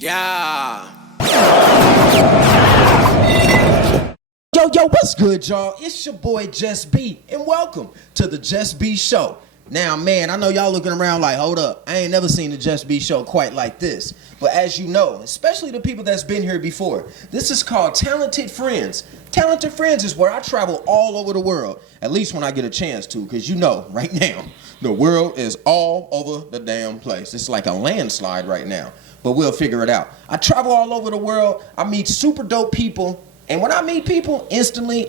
Yeah. Yo, what's good, y'all? It's your boy Just B, and welcome to the Just B Show. Now, man, I know y'all looking around like, hold up, I ain't never seen the Just B Show quite like this. But as you know, especially the people that's been here before, this is called Talented Friends. Talented Friends is where I travel all over the world, at least when I get a chance to, because you know, right now, the world is all over the damn place. It's like a landslide right now, but we'll figure it out. I travel all over the world, I meet super dope people, and when I meet people,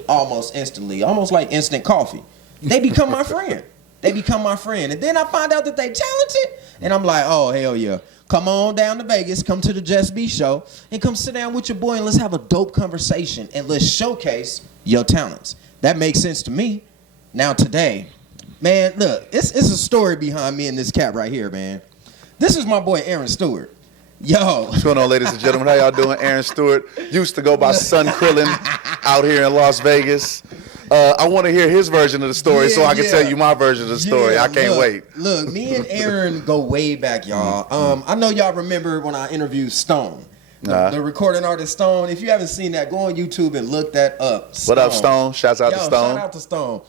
almost instantly, almost like instant coffee, they become my friend. They become my friend. And then I find out that they talented, and I'm like, oh, hell yeah. Come on down to Vegas, come to the Just B Show, and come sit down with your boy, and let's have a dope conversation, and let's showcase your talents. That makes sense to me. Now today, man, look, it's a story behind me and this cat right here, man. This is my boy, Aaron Stewart. Yo. What's going on, ladies and gentlemen? How y'all doing? Aaron Stewart. Used to go by Sun Krillin out here in Las Vegas. I want to hear his version of the story so I can tell you my version of the story. I can't wait. Look, me and Aaron go way back, y'all. I know y'all remember when I interviewed Stone, the recording artist Stone. If you haven't seen that, go on YouTube and look that up. Stone. What up, Stone? Shouts out to Stone. Shout out to Stone.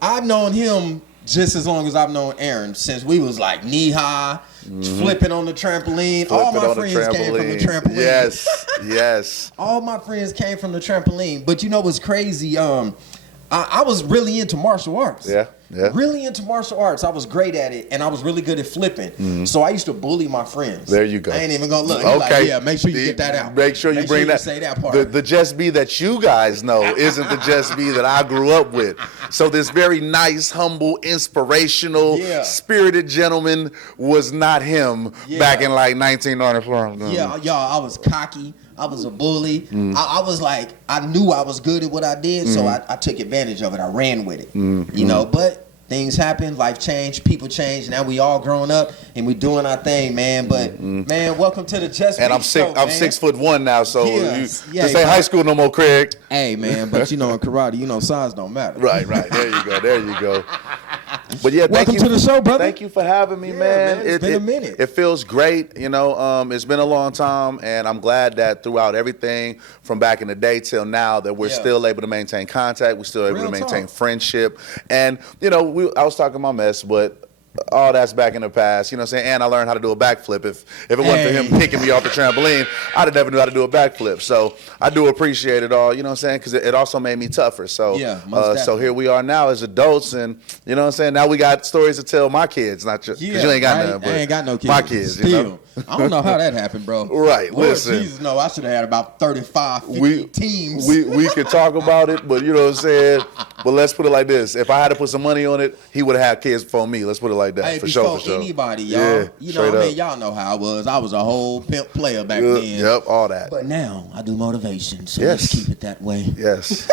I've known him just as long as I've known Aaron, since we was like knee high, flipping on the trampoline. All my friends came from the trampoline. Yes. All my friends came from the trampoline. But you know what's crazy? I was really into martial arts. Yeah. Really into martial arts. I was great at it, and I was really good at flipping. So I used to bully my friends. There you go. I ain't even gonna look. Okay. Like, yeah, make sure you get that out. Make sure you bring that. Say that part. The Just B that you guys know isn't the Just B that I grew up with. So this very nice, humble, inspirational, spirited gentleman was not him back in like 1994. Yeah, y'all, I was cocky. I was a bully. I was like, I knew I was good at what I did, so I took advantage of it. I ran with it, you know. But things happen, life changed, people change. Now we all grown up and we doing our thing, man. But man, welcome to the Just And B I'm Show, I'm man. 6'1" now, so Yes. this ain't high school no more, Craig. Hey man, but you know in karate, you know size don't matter. Right. There you go. But yeah, welcome to the show, brother. Thank you for having me, man. It's been a minute. It feels great, you know. It's been a long time, and I'm glad that throughout everything from back in the day till now, that we're still able to maintain contact. We're still able to maintain friendship, and you know, I was talking my mess, but all that's back in the past, you know what I'm saying? And I learned how to do a backflip. If it wasn't for him picking me off the trampoline, I'd have never knew how to do a backflip. So I do appreciate it all, you know what I'm saying? Because it also made me tougher. So so here we are now as adults, and you know what I'm saying? Now we got stories to tell my kids, not just because you ain't got none, but I ain't got no kids. My kids, still. you know? I don't know how that happened, bro. Right, Lord listen. Jesus, no, I should have had about 35, 50 teams. We could talk about it, but you know what I'm saying? But let's put it like this. If I had to put some money on it, he would have had kids before me. Let's put it like that. Hey, for before sure. anybody, y'all. Yeah, you know what I mean? Y'all know how I was. I was a whole pimp player back then. Yep, all that. But now I do motivation, so let's keep it that way. Yes.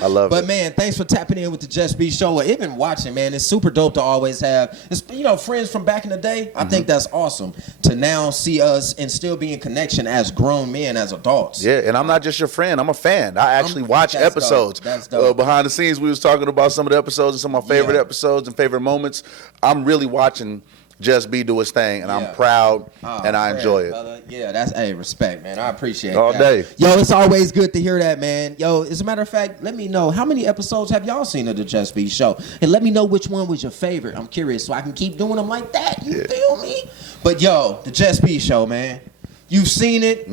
I love it. But man, thanks for tapping in with the Just B Show. Even watching, man, it's super dope to always have, you know, friends from back in the day. I think that's awesome to now see us and still be in connection as grown men, as adults. Yeah, and I'm not just your friend. I'm a fan. I actually watch episodes. That's dope. Behind the scenes, we was talking about some of the episodes and some of my favorite episodes and favorite moments. I'm really watching Just B do his thing, and I'm proud, and I enjoy it. Brother. Yeah, that's respect, man. I appreciate all that. Day. Yo, it's always good to hear that, man. Yo, as a matter of fact, let me know how many episodes have y'all seen of the Just B Show, and let me know which one was your favorite. I'm curious, so I can keep doing them like that. You feel me? But yo, the Just B Show, man. You've seen it.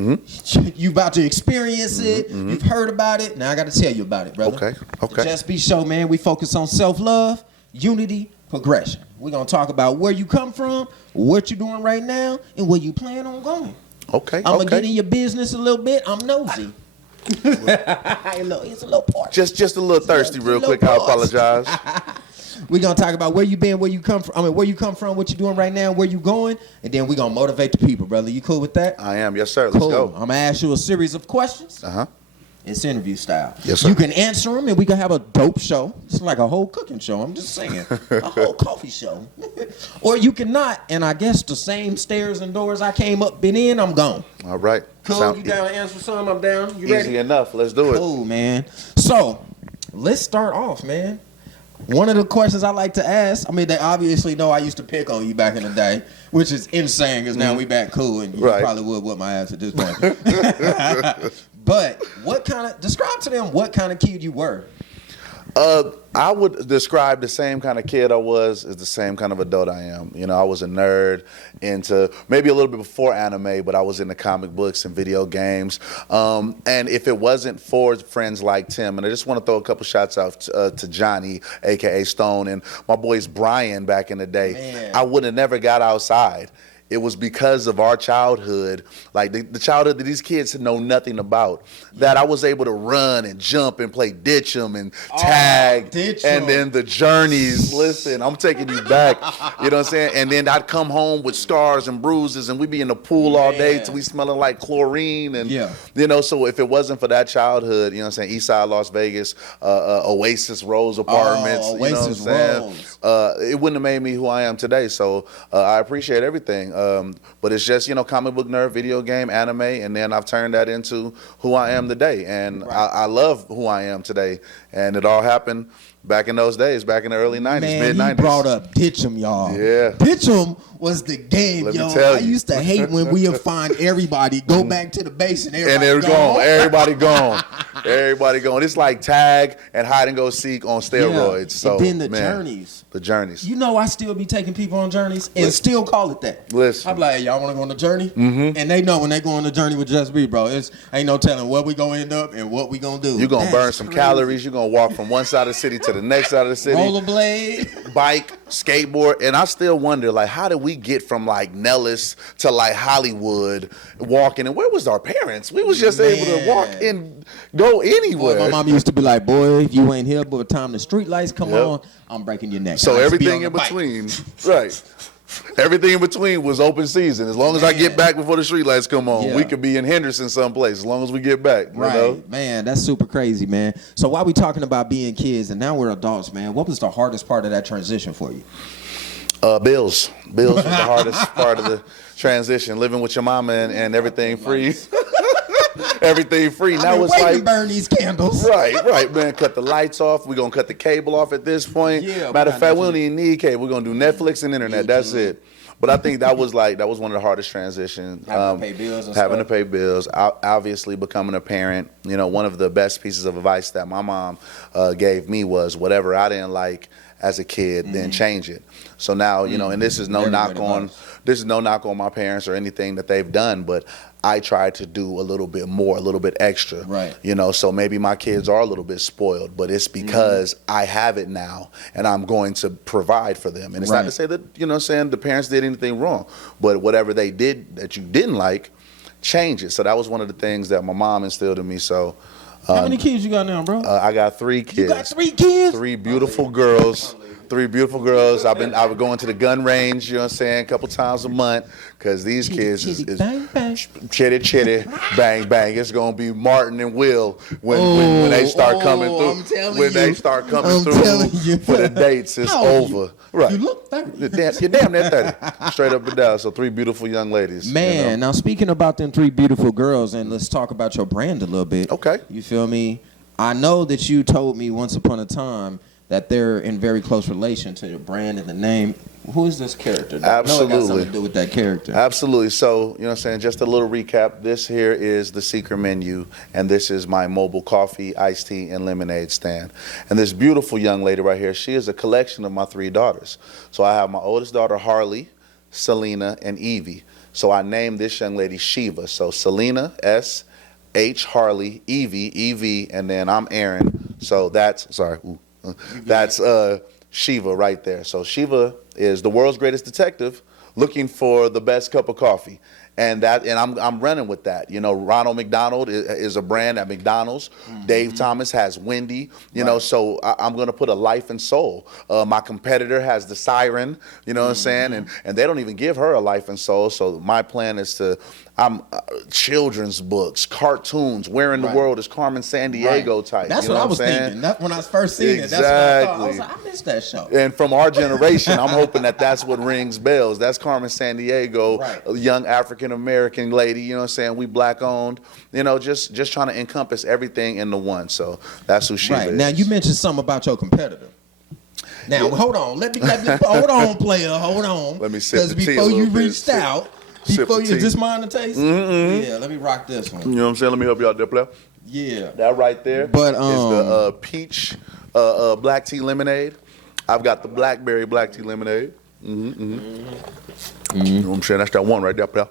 You about to experience it. You've heard about it. Now I got to tell you about it, brother. Okay. The Just B Show, man. We focus on self-love, unity, progression. We're going to talk about where you come from, what you're doing right now, and where you plan on going. Okay. I'm going to get in your business a little bit. I'm nosy. It's a little part. Just a little thirsty real quick. I apologize. We're going to talk about where you been, where you come from. Where you come from, what you're doing right now, where you going, and then we're going to motivate the people, brother. You cool with that? I am. Yes, sir. Let's go. I'm going to ask you a series of questions. It's interview style. Yes, sir. You can answer them, and we can have a dope show. It's like a whole cooking show. I'm just saying. A whole coffee show. Or you cannot, and I guess the same stairs and doors I came up, been in, I'm gone. All right. Cool. You down to answer some? I'm down. You ready? Easy enough. Let's do it. Cool, man. So, let's start off, man. One of the questions I like to ask, I mean, they obviously know I used to pick on you back in the day, which is insane because now we back cool and you probably would whip my ass at this point. But describe to them what kind of kid you were. I would describe the same kind of kid I was as the same kind of adult I am. You know, I was a nerd into maybe a little bit before anime, but I was into comic books and video games. And if it wasn't for friends like Tim, and I just want to throw a couple shots out to Johnny, a.k.a. Stone, and my boys Brian back in the day, man, I would have never got outside. It was because of our childhood, like the childhood that these kids know nothing about, that I was able to run and jump and play ditch 'em and tag, and then the journeys. Listen, I'm taking you back, you know what I'm saying? And then I'd come home with scars and bruises, and we'd be in the pool all day till we smelling like chlorine. And you know, so if it wasn't for that childhood, you know what I'm saying, Eastside Las Vegas, Oasis Rose Apartments, you know what I'm saying? It wouldn't have made me who I am today. So I appreciate everything. But it's just, you know, comic book nerd, video game, anime, and then I've turned that into who I am today. And I love who I am today. And it all happened back in those days, back in the early 90s, mid-90s. You brought up Ditch 'em, y'all. Yeah. Ditch 'em was the game, yo. I used to hate when we would find everybody, go back to the base and everybody gone. Everybody gone. Everybody gone. It's like tag and hide and go seek on steroids. Yeah. So, and then journeys. The journeys. You know, I still be taking people on journeys and still call it that. Listen. I'm like, hey, y'all want to go on a journey? Mm-hmm. And they know when they go on a journey with Just B, bro, ain't no telling what we gonna end up and what we gonna do. You're gonna burn some calories. You're gonna walk from one side of the city to the next side of the city. Rollerblade. Bike, skateboard. And I still wonder, like, how did we get from, like, Nellis to, like, Hollywood walking? And where was our parents? We was just able to walk and go anywhere. Boy, my mom used to be like, boy, if you ain't here by the time the street lights come on, I'm breaking your neck. So everything in between, right. Everything in between was open season. As long as I get back before the street lights come on, we could be in Henderson someplace as long as we get back. You know? Man, that's super crazy, man. So while we talking about being kids and now we're adults, man, what was the hardest part of that transition for you? Bills. Bills was the hardest part of the transition. Living with your mama and everything free. Everything free. Now it's like burn these candles. Right, man. Cut the lights off. We're gonna cut the cable off at this point. Matter of fact, we don't even need cable. We're gonna do Netflix and internet. That's it. But I think that was one of the hardest transitions. Having to pay bills and having to pay bills. Obviously, becoming a parent. You know, one of the best pieces of advice that my mom gave me was whatever I didn't like as a kid, then change it. So now, you know, and this is no knock on my parents or anything that they've done, but I try to do a little bit more, a little bit extra. Right. You know, so maybe my kids are a little bit spoiled, but it's because I have it now and I'm going to provide for them. And it's not to say that, you know, saying the parents did anything wrong, but whatever they did that you didn't like, change it. So that was one of the things that my mom instilled in me. So how many kids you got now, bro? I got 3 kids. You got 3 kids? 3 beautiful girls. 3 beautiful girls. I would go into the gun range, you know what I'm saying, a couple times a month, because these kids is bang, bang. chitty, bang, bang. It's going to be Martin and Will when they start coming through. When they start coming through for the dates, it's over. Right. You look 30. You're damn near 30. Straight up and down. So 3 beautiful young ladies. Man, you know? Now speaking about them 3 beautiful girls, and let's talk about your brand a little bit. Okay. You feel me? I know that you told me once upon a time that they're in very close relation to your brand and the name. Who is this character? Absolutely. I know it got something to do with that character. Absolutely. So, you know what I'm saying, just a little recap. This here is the secret menu, and this is my mobile coffee, iced tea, and lemonade stand. And this beautiful young lady right here, she is a collection of my 3 daughters. So I have my oldest daughter, Harley, Selena, and Evie. So I named this young lady Shiva. So Selena, S, H, Harley, Evie, E-V, and then I'm Aaron. So that's Shiva right there. So Shiva is the world's greatest detective looking for the best cup of coffee. And I'm running with that. You know, Ronald McDonald is a brand at McDonald's. Dave Thomas has Wendy. You know, so I'm going to put a life and soul. My competitor has the Siren. You know what I'm saying? And they don't even give her a life and soul. So my plan is to children's books, cartoons. Where in the world is Carmen Sandiego type? That's what I was thinking. When I first seen it, that's what I thought. I was like, I missed that show. And from our generation, I'm hoping that's what rings bells. That's Carmen Sandiego, a young African-American lady, you know what I'm saying? We black owned, you know, just trying to encompass everything into one. So that's who she is. Now, you mentioned something about your competitor. Now, hold on. Let me hold on, player. Hold on. Let me sip the tea Because before you reached sip out, the is tea. this mine to taste? Mm-hmm. Yeah, let me rock this one. You know what I'm saying? Let me help you out there, player. Yeah. That right there But, is the peach black tea lemonade. I've got the blackberry black tea lemonade. You know what I'm saying? That's that one right there, player.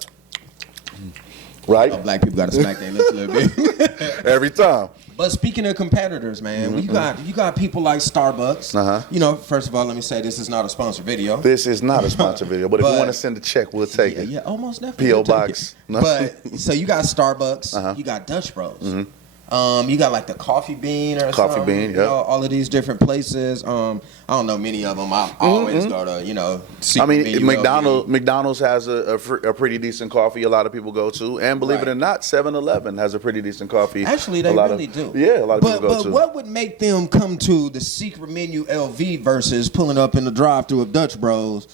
Right? Black people got to smack their lips a little bit. Every time. But speaking of competitors, man, you got people like Starbucks. You know, first of all, let me say this is not a sponsored video. This is not a sponsored video, but if you want to send a check, we'll take it. Yeah, almost definitely. P.O. Box. No. But so you got Starbucks, you got Dutch Bros. You got like the Coffee Bean or Coffee something. Bean, you know, all of these different places. I don't know many of them. I always go to, I mean, McDonald's has a pretty decent coffee. A lot of people go to, and believe it or not, 7-Eleven has a pretty decent coffee. Actually, they really do. Yeah, a lot of people go to. But what would make them come to the secret menu LV versus pulling up in the drive-thru of Dutch Bros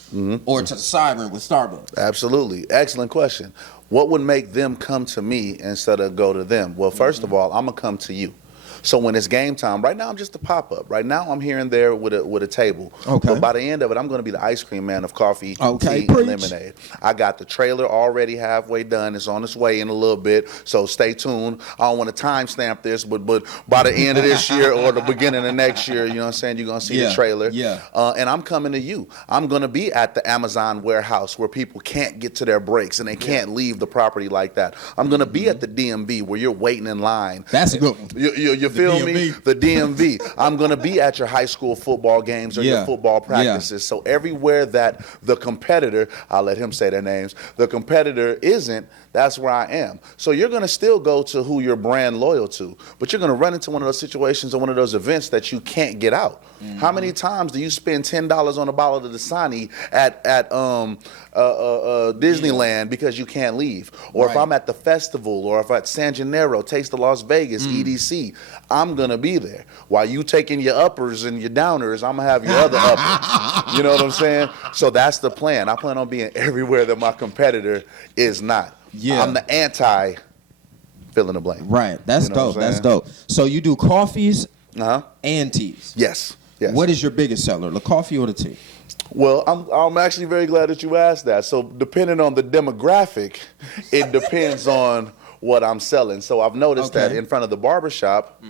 or to the Siren with Starbucks? Absolutely, excellent question. What would make them come to me instead of go to them? Well, first of all, I'm gonna come to you. So when it's game time, right now I'm just a pop-up. Right now I'm here and there with a table. Okay. But by the end of it, I'm going to be the ice cream man of coffee, tea, preach. and lemonade. I got the trailer already halfway done. It's on its way in a little bit, so stay tuned. I don't want to timestamp this, but by the end of this year or the beginning of next year, you know what I'm saying, you're going to see the trailer. Yeah. And I'm coming to you. I'm going to be at the Amazon warehouse where people can't get to their breaks and they can't leave the property like that. I'm going to be at the DMV where you're waiting in line. That's a good one. You feel DMV. me? The DMV. I'm going to be at your high school football games or your football practices. So everywhere that the competitor, I'll let him say their names, the competitor isn't, that's where I am. So you're going to still go to who you're brand loyal to, but you're going to run into one of those situations or one of those events that you can't get out. How many times do you spend $10 on a bottle of Dasani at Disneyland because you can't leave? Or if I'm at the festival, or if I'm at San Gennaro, Taste of Las Vegas, EDC, I'm going to be there. While you taking your uppers and your downers, I'm going to have your other uppers. You know what I'm saying? So that's the plan. I plan on being everywhere that my competitor is not. Yeah. I'm the anti fill in the blank. Right. That's You know what dope. I'm That's saying? dope. So you do coffees Uh-huh. and teas. Yes. Yes. What is your biggest seller, the coffee or the tea? Well, I'm actually very glad that you asked that. So depending on the demographic, it depends on what I'm selling. So I've noticed that in front of the barbershop,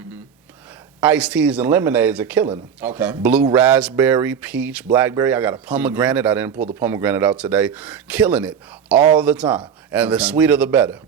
iced teas and lemonades are killing them. Okay. Blue raspberry, peach, blackberry. I got a pomegranate. I didn't pull the pomegranate out today. Killing it all the time. And the sweeter the better.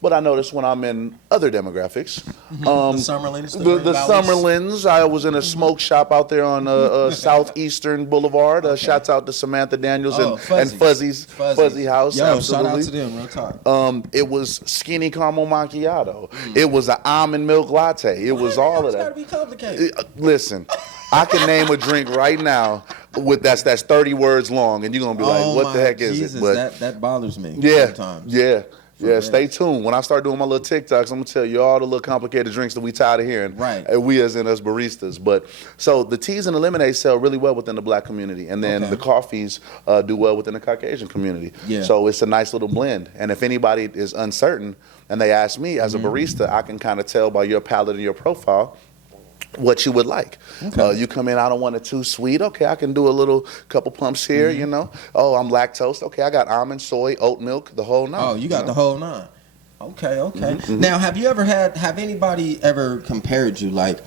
But I noticed when I'm in other demographics, The Summerlins? the Summerlins. I was in a smoke shop out there on Southeastern Boulevard. Shouts out to Samantha Daniels and Fuzzy House. Yo, absolutely. shout out to them, real talk. It was skinny caramel macchiato. It was an almond milk latte. It was all of It's that. gotta be complicated. Listen, I can name a drink right now that's 30 words long, and you're gonna be like, "What the heck is it?" But that bothers me. Yeah, Sometimes. yeah. Stay tuned. When I start doing my little TikToks, I'm gonna tell you all the little complicated drinks that we tired of hearing. Right. We as in us baristas. But so the teas and the lemonades sell really well within the black community, and then the coffees do well within the Caucasian community. Yeah. So it's a nice little blend. And if anybody is uncertain and they ask me as a barista, I can kind of tell by your palate and your profile what you would like. You come in, I don't want it too sweet. Okay, I can do a little couple pumps here, you know. Oh, I'm lactose. Okay, I got almond, soy, oat milk, the whole nine. Oh, you got the whole nine. Okay. Now, have anybody ever compared you, like,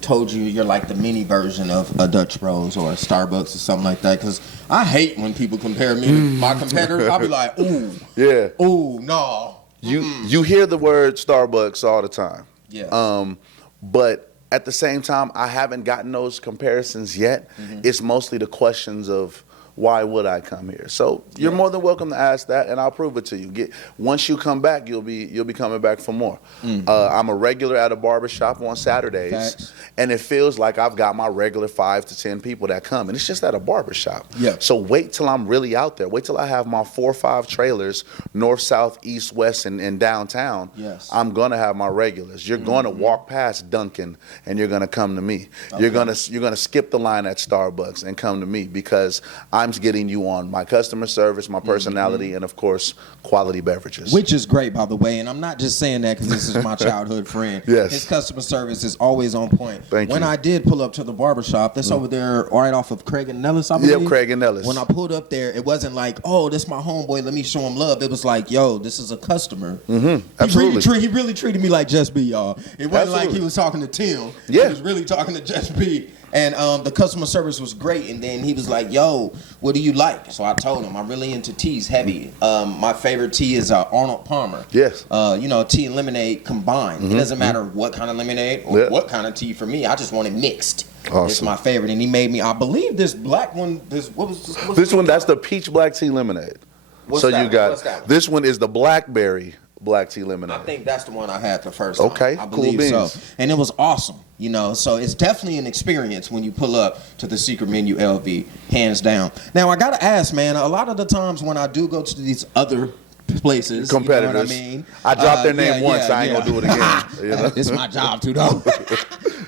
told you you're like the mini version of a Dutch Bros or a Starbucks or something like that? Because I hate when people compare me to my competitor. I'll be like, ooh. Yeah. Ooh, no. You hear the word Starbucks all the time. Yeah. But at the same time, I haven't gotten those comparisons yet. It's mostly the questions of why would I come here? So you're more than welcome to ask that, and I'll prove it to you. Once you come back, you'll be coming back for more. I'm a regular at a barbershop on Saturdays, Facts. and it feels like I've got my regular 5 to 10 people that come, and it's just at a barbershop. Yeah. So wait till I'm really out there. Wait till I have my 4 or 5 trailers, north, south, east, west, and downtown. Yes. I'm gonna have my regulars. You're gonna walk past Dunkin' and you're gonna come to me. You're gonna skip the line at Starbucks and come to me because I'm times getting you on my customer service, my personality, and of course, quality beverages. Which is great, by the way. And I'm not just saying that because this is my childhood friend. Yes. His customer service is always on point. Thank when you. I did pull up to the barbershop, that's over there right off of Craig and Nellis, I believe. Yep, Craig and Nellis. When I pulled up there, it wasn't like, oh, this my homeboy, let me show him love. It was like, yo, this is a customer. Absolutely. He really treated me like Just B, y'all. It wasn't like he was talking to Tim. Yeah. He was really talking to Just B. And the customer service was great. And then he was like, yo, what do you like? So I told him, I'm really into teas heavy. My favorite tea is Arnold Palmer. Yes. Tea and lemonade combined. It doesn't matter what kind of lemonade or what kind of tea for me. I just want it mixed. Awesome. It's my favorite. And he made me, I believe this black one, this This one, that's the peach black tea lemonade. What's so that you one? got What's that one? this one is the blackberry black tea lemonade. I think that's the one I had the first time. Okay, I cool believe beans. so. And it was awesome, so it's definitely an experience when you pull up to the Secret Menu LV, hands down. Now, I got to ask, man, a lot of the times when I do go to these other places, competitors. You know what I mean? I dropped their name once. I ain't gonna do it again. It's my job too, though.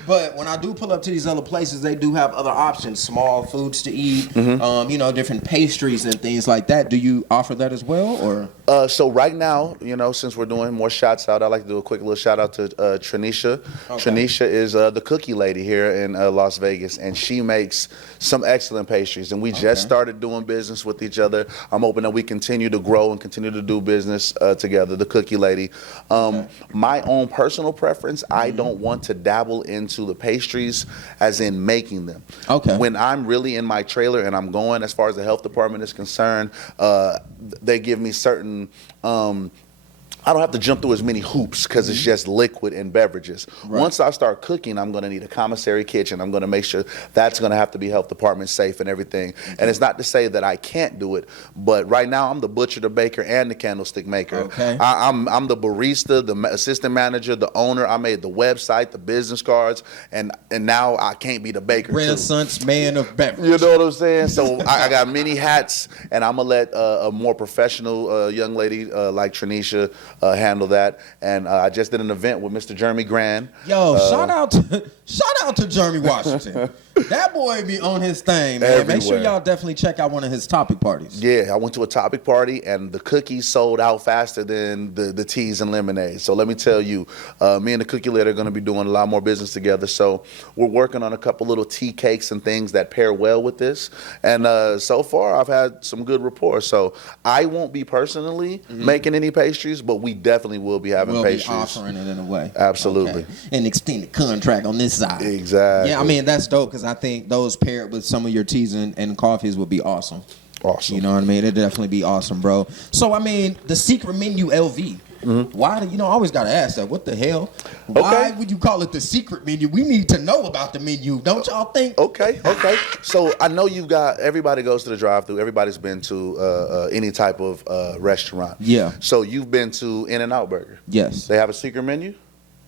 But when I do pull up to these other places, they do have other options, small foods to eat, different pastries and things like that. Do you offer that as well, or? So right now, since we're doing more shouts out, I'd like to do a quick little shout out to Tranisha. Okay. Tranisha is the cookie lady here in Las Vegas, and she makes some excellent pastries. And we just started doing business with each other. I'm hoping that we continue to grow and continue to do business together. The cookie lady. My own personal preference, I don't want to dabble into the pastries as in making them. Okay. When I'm really in my trailer and I'm going, as far as the health department is concerned, they give me certain I don't have to jump through as many hoops because it's just liquid and beverages. Right. Once I start cooking, I'm going to need a commissary kitchen. I'm going to make sure that's going to have to be health department safe and everything. And it's not to say that I can't do it, but right now I'm the butcher, the baker, and the candlestick maker. Okay. I'm the barista, the assistant manager, the owner. I made the website, the business cards, and now I can't be the baker Renaissance too. Man of beverage. You know what I'm saying? So I got many hats, and I'm going to let a more professional young lady like Tranisha handle that. And I just did an event with Mr. Jeremy Grand. Yo, shout out to Jeremy Washington. That boy be on his thing, man. Everywhere. Make sure y'all definitely check out one of his topic parties. Yeah, I went to a topic party, and the cookies sold out faster than the teas and lemonade. So let me tell you, me and the cookie lady are going to be doing a lot more business together. So we're working on a couple little tea cakes and things that pair well with this. And so far, I've had some good rapport. So I won't be personally making any pastries, but we definitely will be having pastries. We'll be offering it in a way. Absolutely. Okay. An extended contract on this side. Exactly. Yeah, I mean, that's dope because I think those paired with some of your teas and coffees would be awesome. Awesome. You know what I mean? It'd definitely be awesome, bro. So, I mean, the Secret Menu LV. Why do I always gotta ask that? What the hell? Why would you call it the secret menu? We need to know about the menu, don't y'all think? Okay. So I know everybody goes to the drive-thru. Everybody's been to any type of restaurant. Yeah. So you've been to In-N-Out Burger. Yes. They have a secret menu?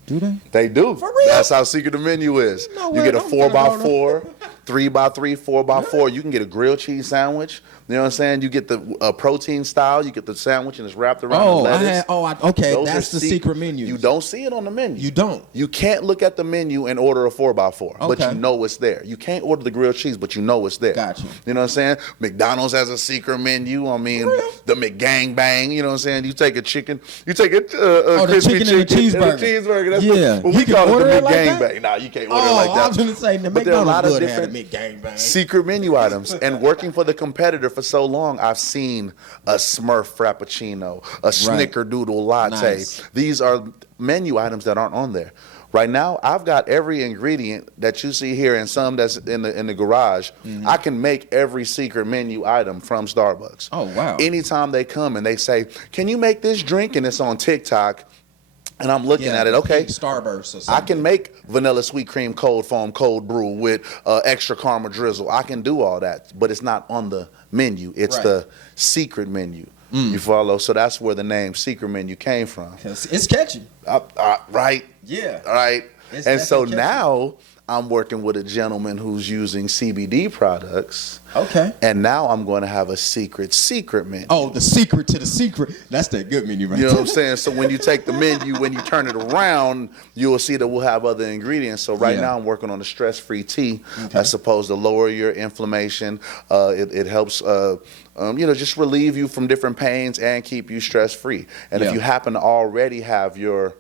Do they? They do. For real? That's how secret the menu is. No You way. get a I'm 4x4, 3x3, 4x4. You can get a grilled cheese sandwich. You know what I'm saying? You get the protein style. You get the sandwich and it's wrapped around the lettuce. Okay. Those That's are the secret menu. You don't see it on the menu. You don't. You can't look at the menu and order a 4x4, but Okay. you know it's there. You can't order the grilled cheese, but you know it's there. Gotcha. You know what I'm saying? McDonald's has a secret menu. I mean, the McGang Bang. You know what I'm saying? You take a chicken, you take a crispy chicken and the cheeseburger. That's Yeah. what we You can call it, order the it like McGang that? Bang. Nah, you can't order it like that. I was gonna say the But there are a lot McDonald's of would have different a McGang Bang. secret menu items. And working for the competitor for so long, I've seen a Smurf Frappuccino, a Snickerdoodle latte. Nice. These are menu items that aren't on there. Right now, I've got every ingredient that you see here and some that's in the garage. I can make every secret menu item from Starbucks. Oh, wow. Anytime they come and they say, "Can you make this drink?" and it's on TikTok, and I'm looking at it, okay. Starburst or something. I can make vanilla sweet cream cold foam cold brew with extra caramel drizzle. I can do all that, but it's not on the menu. It's the secret menu. You follow? So that's where the name secret menu came from. It's catchy. Right? Yeah. Right. It's And so definitely catchy. now I'm working with a gentleman who's using CBD products. Okay. And now I'm going to have a secret menu. Oh, the secret to the secret. That's that good menu, right? You know what I'm saying? So when you take the menu, when you turn it around, you will see that we'll have other ingredients. So right now I'm working on a stress-free tea that's supposed to lower your inflammation. It helps, just relieve you from different pains and keep you stress-free. And if you happen to already have your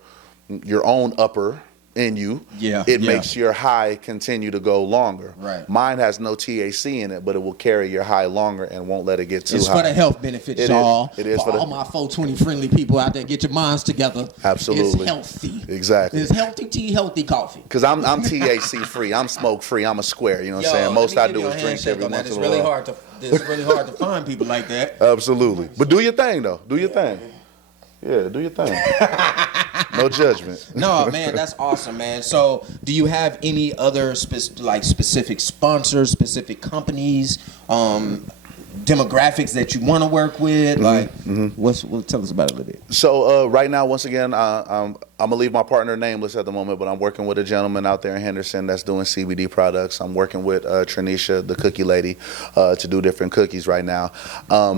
own upper in you, it makes your high continue to go longer. Right. Mine has no THC in it, but it will carry your high longer and won't let it get too high. It's for the health benefits, y'all. It is for all my 420 friendly people out there. Get your minds together. Absolutely. It's healthy. Exactly. It's healthy tea, healthy coffee. Because I'm THC free. I'm smoke free. I'm a square. You know what I'm saying? Most I do is drink every once in a while. It's really hard to find people like that. Absolutely. But do your thing though. Do your thing. Yeah, do your thing. No judgment. No, man, that's awesome, man. So, do you have any other specific sponsors, specific companies, demographics that you want to work with? Tell us about it a little bit. So right now, once again, I'm gonna leave my partner nameless at the moment, but I'm working with a gentleman out there in Henderson that's doing CBD products. I'm working with Trinisha, the cookie lady, to do different cookies right now.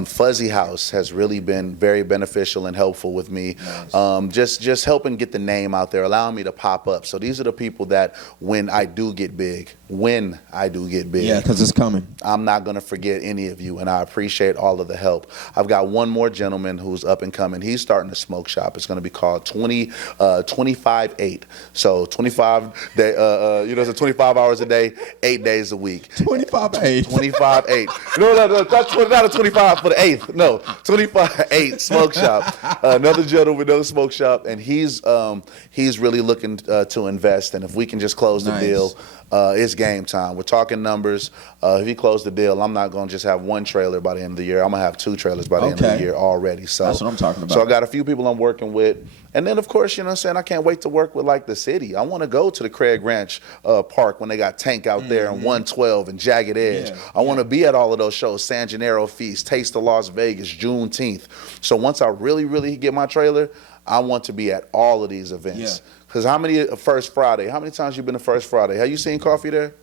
Fuzzy House has really been very beneficial and helpful with me. Nice. Just helping get the name out there, allowing me to pop up. So these are the people that when I do get big, yeah, because it's coming, I'm not gonna forget any of you, and I appreciate all of the help. I've got one more gentleman who's up and coming. He's starting a smoke shop. It's gonna be called 25/8. So 25 day, so 25 hours a day, 8 days a week. 25/8. 25/8. No, that's not a 25 for the 8th. No, 25/8 smoke shop. Another gentleman, another smoke shop, and he's really looking to invest. And if we can just close the deal, it's game time. We're talking numbers. If he closed the deal, I'm not going to just have one trailer by the end of the year. I'm going to have 2 trailers by the end of the year already. So that's what I'm talking about. So I got a few people I'm working with. And then, of course, you know what I'm saying, I can't wait to work with, like, the city. I want to go to the Craig Ranch Park when they got Tank out there and 112 and Jagged Edge. I want to be at all of those shows, San Gennaro Feast, Taste of Las Vegas, Juneteenth. So once I really, really get my trailer, I want to be at all of these events. Because how many First Friday? How many times you been to First Friday? Have you seen Coffee there?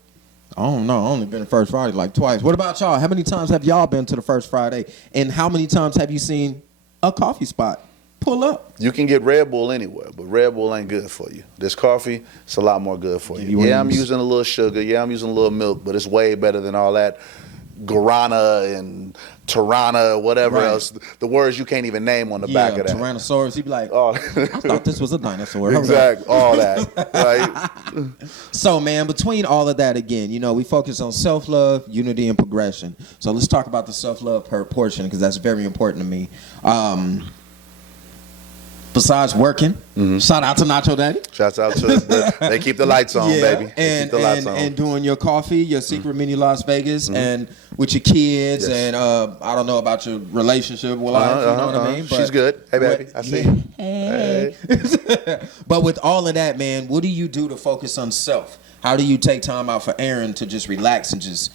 I don't know. I only been to First Friday like twice. What about y'all? How many times have y'all been to the First Friday? And how many times have you seen a coffee spot pull up? You can get Red Bull anywhere, but Red Bull ain't good for you. This coffee, it's a lot more good for you. Yeah, I'm using a little sugar. Yeah, I'm using a little milk, but it's way better than all that guarana and Tirana, whatever else. The words you can't even name on the back of that. Tyrannosaurus. He'd be like, I thought this was a dinosaur. Exactly. All that. Right? So, man, between all of that, again, we focus on self-love, unity, and progression. So let's talk about the self-love portion, because that's very important to me. Besides working, shout out to Nacho Daddy. Shouts out to they keep the lights on, baby. And doing your coffee, your secret menu Las Vegas, and with your kids, and I don't know about your relationship with life, you know what I mean? But she's good. Hey, baby, I see you. Hey. But with all of that, man, what do you do to focus on self? How do you take time out for Aaron to just relax and just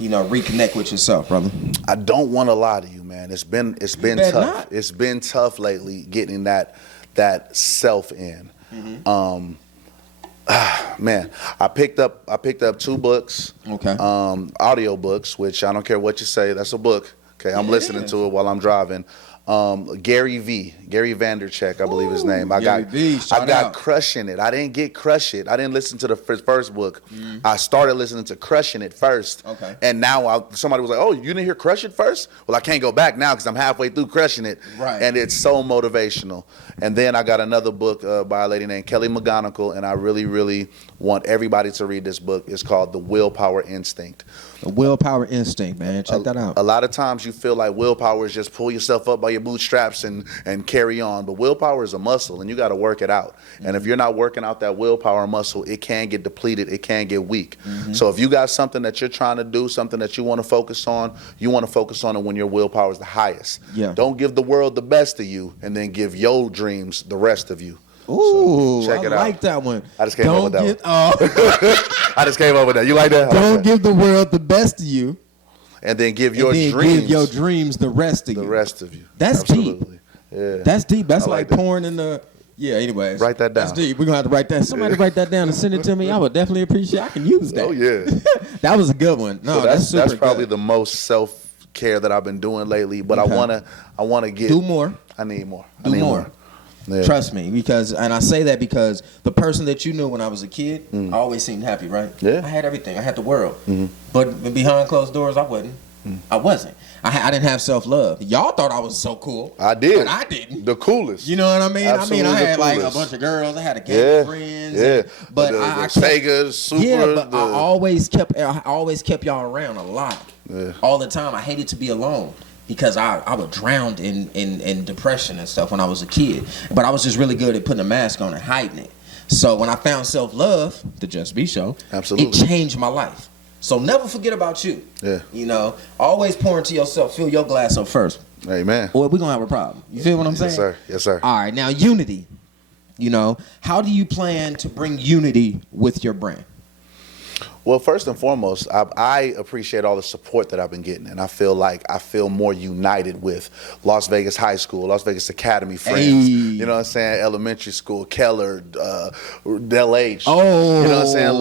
reconnect with yourself, brother? I don't want to lie to you, man. It's been tough. Not. It's been tough lately getting that self in. Man, I picked up 2 books. Okay. Audio books, which I don't care what you say, that's a book. Okay, I'm listening to it while I'm driving. Gary Vaynerchuk, I believe his name. I got Crushing It. I didn't get Crush It. I didn't listen to the first book. I started listening to Crushing It first. Okay. And now somebody was like, "Oh, you didn't hear Crush It first?" Well, I can't go back now because I'm halfway through Crushing It. Right. And it's so motivational. And then I got another book by a lady named Kelly McGonigal, and I really, really want everybody to read this book. It's called The Willpower Instinct. The Willpower Instinct, man. Check that out. A lot of times you feel like willpower is just pull yourself up by your bootstraps and carry on. But willpower is a muscle, and you got to work it out. And if you're not working out that willpower muscle, it can get depleted. It can get weak. So if you got something that you're trying to do, something that you want to focus on, you want to focus on it when your willpower is the highest. Yeah. Don't give the world the best of you and then give your dreams the rest of you. Ooh, so check it out. I like that one. I just came up with that one. I just came up with that. You like that? Don't give the world the best of you. And then give your dreams the rest of you. The rest of you. That's absolutely deep. Yeah. That's deep. That's like pouring in the Yeah, anyways. Write that down. That's deep. We're going to have to write that. Somebody write that down and send it to me. I would definitely appreciate I can use that. Oh, yeah. That was a good one. No, So that's super that's probably good. the most self-care that I've been doing lately. But Okay. I wanna get. Do more. I need more. Do I need more. Yeah. Trust me, and I say that because the person that you knew when I was a kid, I always seemed happy, right? Yeah. I had everything. I had the world. But behind closed doors, I wasn't. I wasn't. I didn't have self-love. Y'all thought I was so cool. I did. But I didn't. The coolest. You know what I mean? Absolutely I had the like a coolest. bunch of girls. I had a gang of friends. Yeah. But the I kept, Sega, Super. yeah, but I always kept y'all around a lot. Yeah. All the time. I hated to be alone because I was drowned in depression and stuff when I was a kid. But I was just really good at putting a mask on and hiding it. So when I found self-love, the Just Be Show, Absolutely. it changed my life. So never forget about you. Yeah. You know, always pour into yourself. Fill your glass up first. Amen. Or we're going to have a problem. You feel what I'm saying? Yes, sir. Yes, sir. All right. Now, unity. You know, how do you plan to bring unity with your brand? Well, first and foremost, I appreciate all the support that I've been getting, and I feel more united with Las Vegas High School, Las Vegas Academy friends. Hey. You know what I'm saying? Elementary school, Keller, Del H. Oh. You know what I'm saying?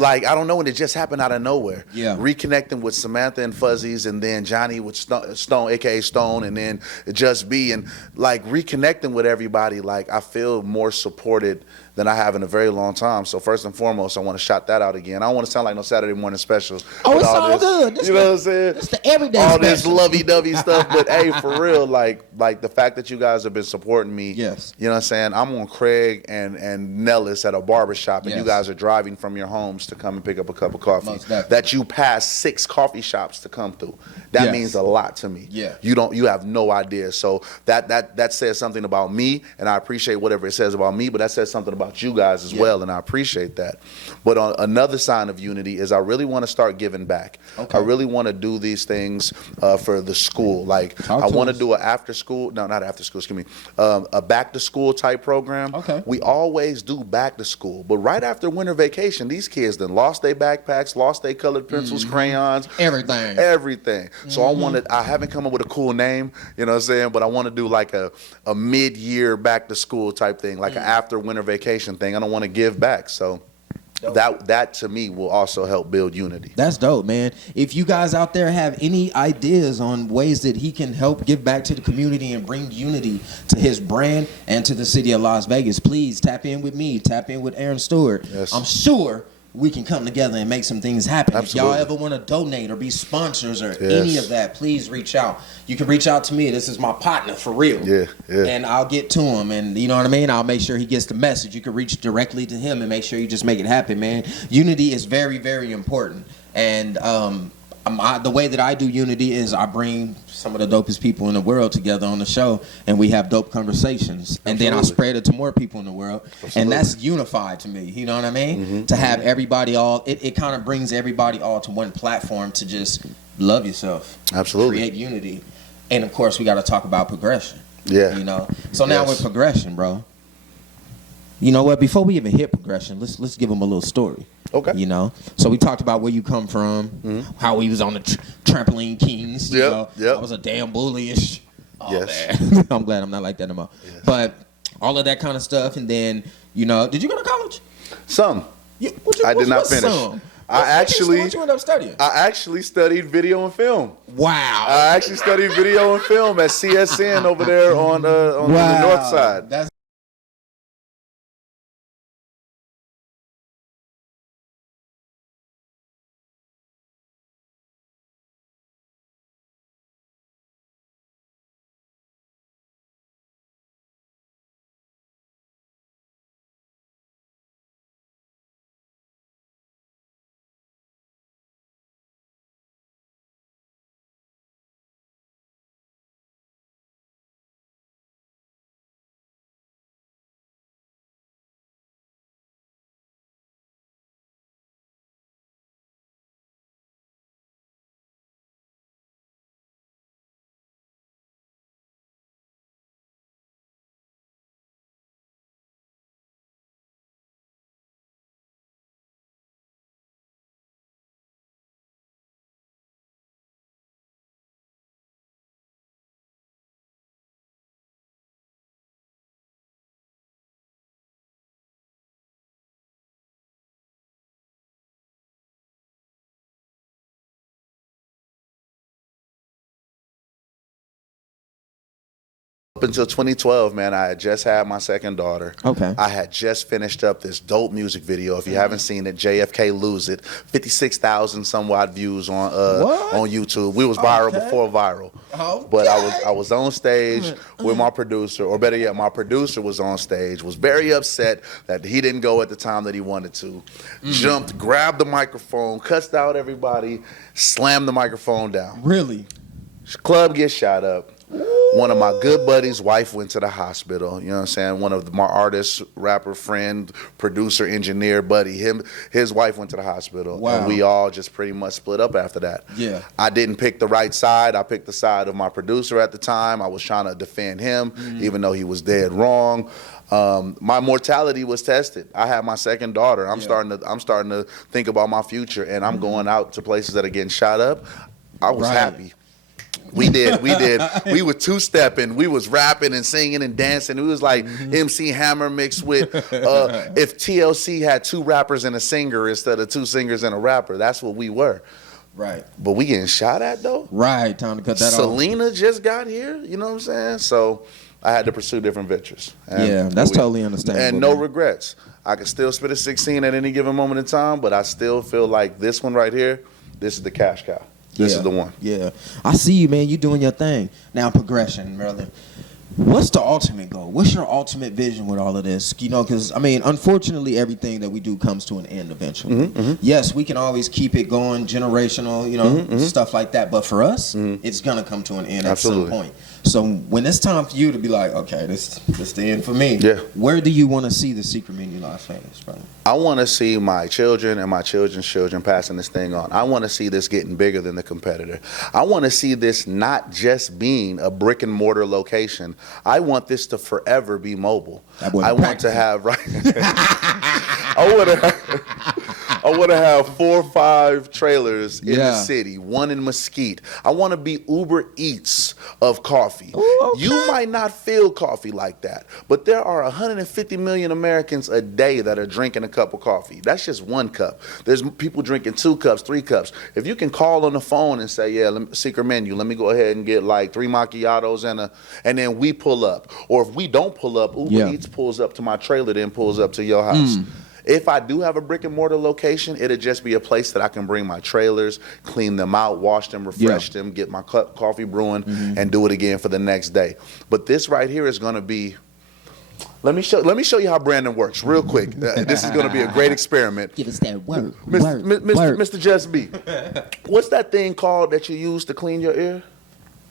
Like I don't know when it just happened out of nowhere. Yeah. Reconnecting with Samantha and Fuzzies, and then Johnny with Stone, aka Stone, and then Just Be, and like reconnecting with everybody. Like I feel more supported than I have in a very long time. So first and foremost, I want to shout that out again. I don't want to sound like no Saturday morning special. Oh, with it's all this, good. This you know what I'm saying? It's the everyday all special. this lovey-dovey stuff. But hey, for real, like the fact that you guys have been supporting me. Yes. You know what I'm saying? I'm on Craig and Nellis at a barbershop, and Yes. you guys are driving from your homes to come and pick up a cup of coffee. Most definitely. That you passed 6 coffee shops to come through. That Yes. means a lot to me. Yeah. You have no idea. So that says something about me, and I appreciate whatever it says about me, but that says something about you guys as well, and I appreciate that. But on another sign of unity is I really want to start giving back. Okay. I really want to do these things for the school. Like Talk I to want to us. do not after school, excuse me, a back to school type program. Okay. We always do back to school, but right after winter vacation, these kids then lost their backpacks, lost their colored pencils, crayons, Everything. So I haven't come up with a cool name, you know what I'm saying, but I want to do like a mid-year back to school type thing, like an after winter vacation thing. I don't want to give back. So that to me will also help build unity. That's dope, man. If you guys out there have any ideas on ways that he can help give back to the community and bring unity to his brand and to the city of Las Vegas, please tap in with me, tap in with Aaron Stewart. Yes. I'm sure we can come together and make some things happen. Absolutely. If y'all ever want to donate or be sponsors or Yes. any of that, please reach out. You can reach out to me. This is my partner for real. Yeah. And I'll get to him, and you know what I mean? I'll make sure he gets the message. You can reach directly to him and make sure you just make it happen, man. Unity is very, very important. And the way that I do unity is I bring some of the dopest people in the world together on the show, and we have dope conversations. And then I Absolutely. spread it to more people in the world. And that's unified to me. You know what I mean? To have everybody it kind of brings everybody all to one platform to just love yourself. Absolutely. Create unity. And of course, we got to talk about progression. Yeah. You know. So now Yes. with progression, bro. You know what? Before we even hit progression, let's give them a little story. Okay. You know. So we talked about where you come from, how we was on the trampoline kings. You Yep, know, yep. I was a damn bullyish. Oh, Yes. man. I'm glad I'm not like that anymore. Yes. But all of that kind of stuff, and then did you go to college? Some. I did not finish. What you end up studying? I actually studied video and film. Wow. I actually studied video and film at CSN over there on the north side. That's Up until 2012, man, I had just had my second daughter. Okay. I had just finished up this dope music video. If you haven't seen it, JFK Lose It, 56,000 somewhat views on YouTube. We was viral before viral. Okay. But I was on stage with my producer, or better yet, my producer was on stage, was very upset that he didn't go at the time that he wanted to. Jumped, grabbed the microphone, cussed out everybody, slammed the microphone down. Really? Club gets shot up. One of my good buddies' wife went to the hospital. You know what I'm saying? One of my artist, rapper, friend, producer, engineer, buddy, his wife went to the hospital. Wow. And we all just pretty much split up after that. Yeah. I didn't pick the right side. I picked the side of my producer at the time. I was trying to defend him, even though he was dead wrong. My mortality was tested. I had my second daughter. I'm starting to think about my future, and I'm going out to places that are getting shot up. I was happy. We did. We were two-stepping. We was rapping and singing and dancing. It was like MC Hammer mixed with if TLC had two rappers and a singer instead of two singers and a rapper. That's what we were. Right. But we getting shot at, though? Right. Time to cut that off. Selena just got here. You know what I'm saying? So I had to pursue different ventures. And that's totally understandable. And no regrets. I could still spit a 16 at any given moment in time, but I still feel like this one right here, this is the cash cow. This is the one. Yeah. I see you, man. You doing your thing. Now, progression, Merlin. What's the ultimate goal? What's your ultimate vision with all of this? You know, because, I mean, unfortunately, everything that we do comes to an end eventually. Yes, we can always keep it going, generational, you know, stuff like that. But for us, it's going to come to an end at some point. So when it's time for you to be like, okay, this the end for me. Yeah. Where do you want to see the Secret Menu Las Vegas, brother? I want to see my children and my children's children passing this thing on. I want to see this getting bigger than the competitor. I want to see this not just being a brick and mortar location. I want this to forever be mobile. I want to have I want to have 4 or 5 trailers in the city, one in Mesquite. I want to be Uber Eats of coffee. Ooh, okay. You might not feel coffee like that, but there are 150 million Americans a day that are drinking a cup of coffee. That's just 1 cup. There's people drinking 2 cups, 3 cups. If you can call on the phone and say, Secret Menu, let me go ahead and get like 3 macchiatos and then we pull up. Or if we don't pull up, Uber Eats pulls up to my trailer, then pulls up to your house. If I do have a brick and mortar location, it'll just be a place that I can bring my trailers, clean them out, wash them, refresh them, get my coffee brewing, and do it again for the next day. But this right here is going to be. Let me show you how Brandon works real quick. This is going to be a great experiment. Give us that word. Mr. Just B, what's that thing called that you use to clean your ear?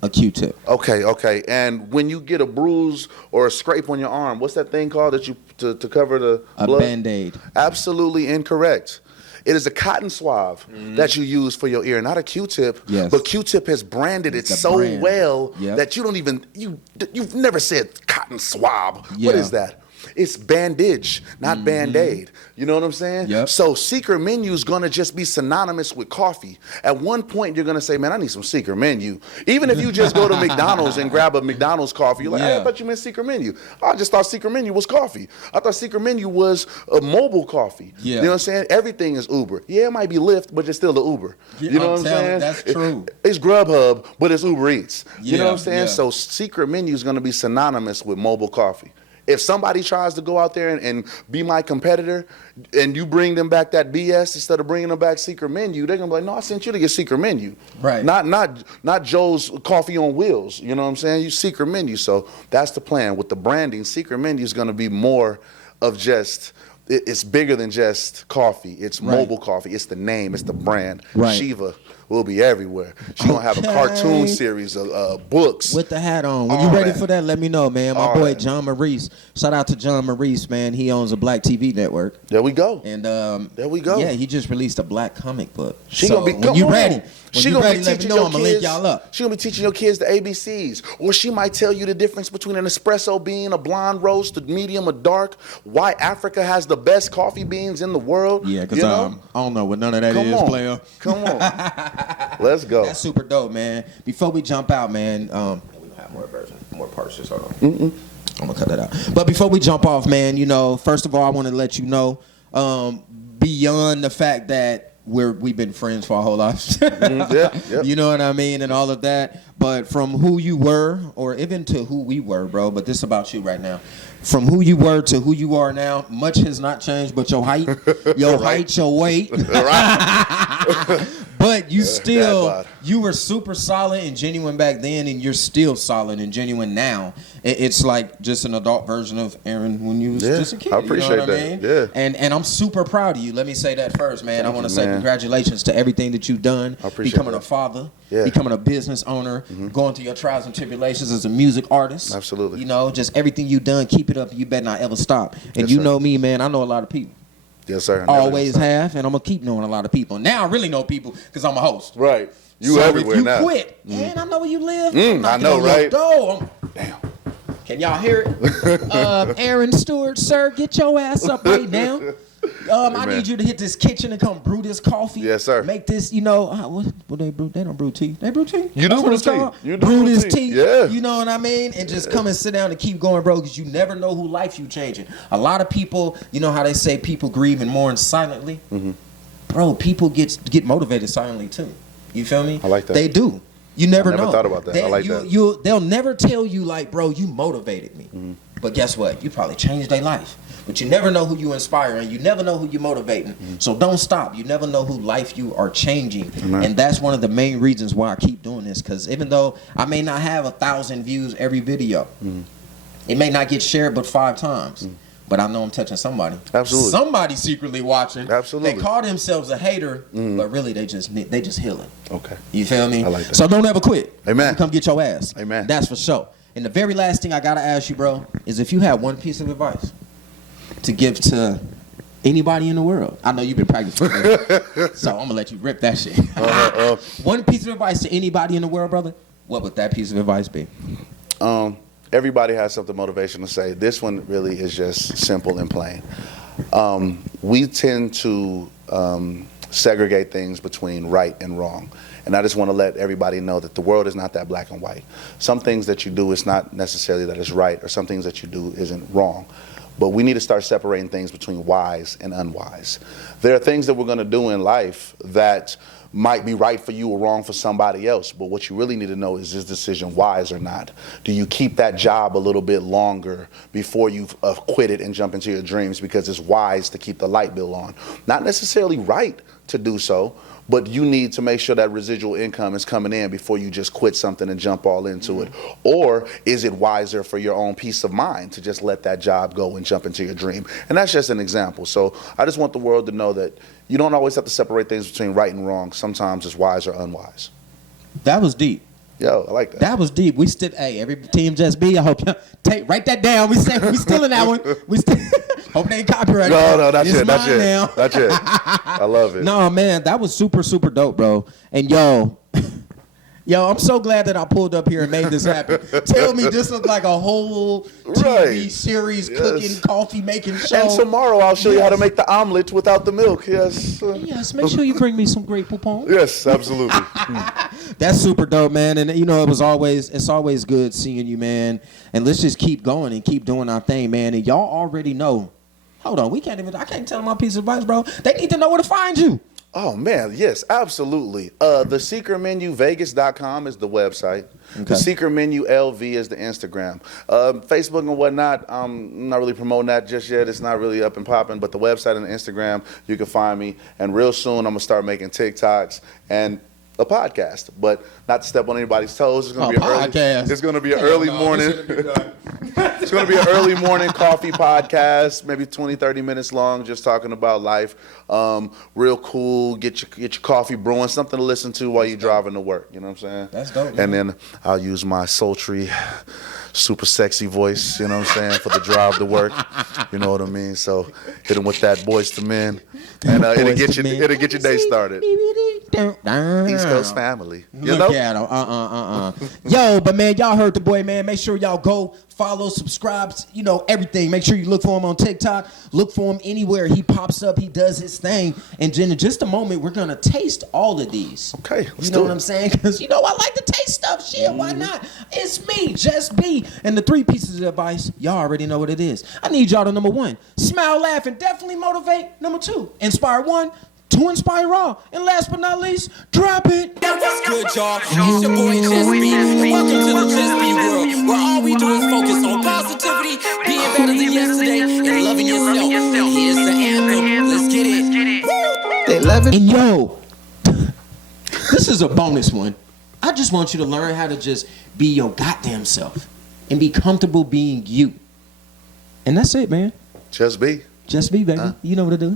A Q-tip. Okay. And when you get a bruise or a scrape on your arm, what's that thing called that you to cover the blood? A Band-Aid. Absolutely incorrect. It is a cotton swab that you use for your ear, not a Q-tip. Yes. But Q-tip has branded it so well that you don't even you've never said cotton swab. What is that? It's bandage, not Band-Aid. You know what I'm saying? Yep. So Secret Menu is going to just be synonymous with coffee. At one point, you're going to say, man, I need some Secret Menu. Even if you just go to McDonald's and grab a McDonald's coffee, you're like, hey, I thought you meant Secret Menu. I just thought Secret Menu was coffee. I thought Secret Menu was a mobile coffee. Yeah. You know what I'm saying? Everything is Uber. Yeah, it might be Lyft, but it's still an Uber. You know what I'm saying? That's true. It's Grubhub, but it's Uber Eats. You know what I'm saying? Yeah. So Secret Menu is going to be synonymous with mobile coffee. If somebody tries to go out there and be my competitor and you bring them back that BS instead of bringing them back Secret Menu, they're going to be like, no, I sent you to get Secret Menu. Right. Not Joe's Coffee on Wheels. You know what I'm saying? You Secret Menu. So that's the plan. With the branding, Secret Menu is going to be more of just, it's bigger than just coffee. It's mobile coffee. It's the name. It's the brand. Right. Shiva will be everywhere. She's going to have a cartoon series of books. With the hat on. When you ready for that, let me know, man. My boy John Maurice. Shout out to John Maurice, man. He owns a Black TV network. There we go. And there we go. Yeah, he just released a Black comic book. She gonna be when you ready. She gonna be teaching your kids. I'm gonna link y'all up. She gonna be teaching your kids the ABCs, or she might tell you the difference between an espresso bean, a blonde roast, a medium, a dark. Why Africa has the best coffee beans in the world. Yeah, because I don't know what none of that is, player. Come on, let's go. That's super dope, man. Before we jump out, man, we gonna have more versions, more parts. Just hold on. I'm gonna cut that out. But before we jump off, man, you know, first of all, I want to let you know, beyond the fact that we've been friends for our whole lives. Yeah. You know what I mean, and all of that. But from who you were, or even to who we were, bro. But this is about you right now. From who you were to who you are now, much has not changed. But your height, your weight. Right. But you were super solid and genuine back then, and you're still solid and genuine now. It's like just an adult version of Aaron when you was just a kid. I appreciate you know what that. I mean? Yeah. And I'm super proud of you. Let me say that first, man. Thank I want to you, say man. congratulations to everything that you've done. I appreciate becoming that. a father, Yeah. becoming a business owner, going through your trials and tribulations as a music artist. Absolutely. You know, just everything you've done, keep it up. You better not ever stop. And Yes, you sir. know me, man. I know a lot of people. Yes, sir. Never Always stop. have, and I'm gonna keep knowing a lot of people. Now I really know people because I'm a host. Right. You So everywhere if you now. quit, and I know where you live. I knocking know, on your right? door. Damn. Can y'all hear it? Aaron Stewart, sir, get your ass up right now. I man. need you to hit this kitchen and come brew this coffee. Yes, sir. Make this, what they brew? They don't brew tea. They brew tea. You do That's what brew it's tea. called. You do brew brew this tea. tea. Yeah. You know what I mean? And just come and sit down and keep going, bro, because you never know who life you changing. A lot of people, you know how they say people grieve and mourn silently? Bro, people get motivated silently too. You feel me? I like that. They do. You never know. never thought about that. I like that. They'll never tell you like, bro, you motivated me. But guess what? You probably changed their life. But you never know who you inspire, and you never know who you're motivating. So don't stop. You never know who life you are changing. And that's one of the main reasons why I keep doing this. Because even though I may not have 1,000 views every video, it may not get shared but 5 times. But I know I'm touching somebody. Absolutely. Somebody secretly watching. Absolutely. They call themselves a hater, but really they just healing. Okay. You feel me? I like that. So don't ever quit. Amen. Come get your ass. Amen. That's for sure. And the very last thing I gotta ask you, bro, is if you had one piece of advice to give to anybody in the world. I know you've been practicing, so I'm gonna let you rip that shit. One piece of advice to anybody in the world, brother. What would that piece of advice be? Everybody has something motivational to say. This one really is just simple and plain. We tend to segregate things between right and wrong. And I just want to let everybody know that the world is not that black and white. Some things that you do, it's not necessarily that it's right, or some things that you do isn't wrong. But we need to start separating things between wise and unwise. There are things that we're going to do in life that might be right for you or wrong for somebody else. But what you really need to know is this decision wise or not? Do you keep that job a little bit longer before you quit it and jump into your dreams because it's wise to keep the light bill on? Not necessarily right to do so, but you need to make sure that residual income is coming in before you just quit something and jump all into it. Or is it wiser for your own peace of mind to just let that job go and jump into your dream? And that's just an example. So I just want the world to know that you don't always have to separate things between right and wrong. Sometimes it's wise or unwise. That was deep. Yo, I like that. That was deep. We still, hey, every team just be. I hope you write that down. We still in that one. We still hope they ain't copyrighted. No, that's It's it. That's mine it. now. That's it. I love it. No, man, that was super, super dope, bro. And yo, I'm so glad that I pulled up here and made this happen. Tell me, this looked like a whole TV Right. series, Yes. cooking, coffee making show. And tomorrow I'll show you how to make the omelet without the milk. Yes. Yes, make sure you bring me some great poupon. Yes, absolutely. That's super dope, man. And it's always good seeing you, man. And let's just keep going and keep doing our thing, man. And y'all already know. Hold on, I can't tell them my piece of advice, bro. They need to know where to find you. Oh, man, yes, absolutely. The Secret Menu Vegas.com is the website. Okay. The Secret Menu LV is the Instagram. Facebook and whatnot, I'm not really promoting that just yet. It's not really up and popping, but the website and the Instagram, you can find me. And real soon, I'm going to start making TikToks and a podcast, but not to step on anybody's toes. It's going to be an early morning. It's going to be an early morning coffee podcast, maybe 20, 30 minutes long, just talking about life. Real cool. Get your coffee brewing, something to listen to while you're driving to work. You know what I'm saying? That's dope. And then I'll use my sultry, super sexy voice, you know what I'm saying, for the drive to work. You know what I mean? So hit them with that Boyz II Men, and it'll get your day started. East Coast family. You Look know? at him. Yo, but man, y'all heard the boy, man. Make sure y'all go follow, subscribe, everything. Make sure you look for him on TikTok. Look for him anywhere he pops up. He does his thing. And then in just a moment, we're going to taste all of these. Okay, let's You know do what it. I'm saying? Because, I like to taste stuff. Shit, why not? It's me, Just B. And the 3 pieces of advice, y'all already know what it is. I need y'all to, number 1, smile, laugh, and definitely motivate. Number 2, inspire 1, to inspire all. And last but not least, drop it. What's good, y'all? It's your boy Just B, and welcome to the Just B world, where all we do is focus on positivity, being better than yesterday, and loving yourself. And here's the anthem. Let's get it. They love it. And yo, this is a bonus one. I just want you to learn how to just be your goddamn self and be comfortable being you. And that's it, man. Just be. Just be, baby. You know what to do.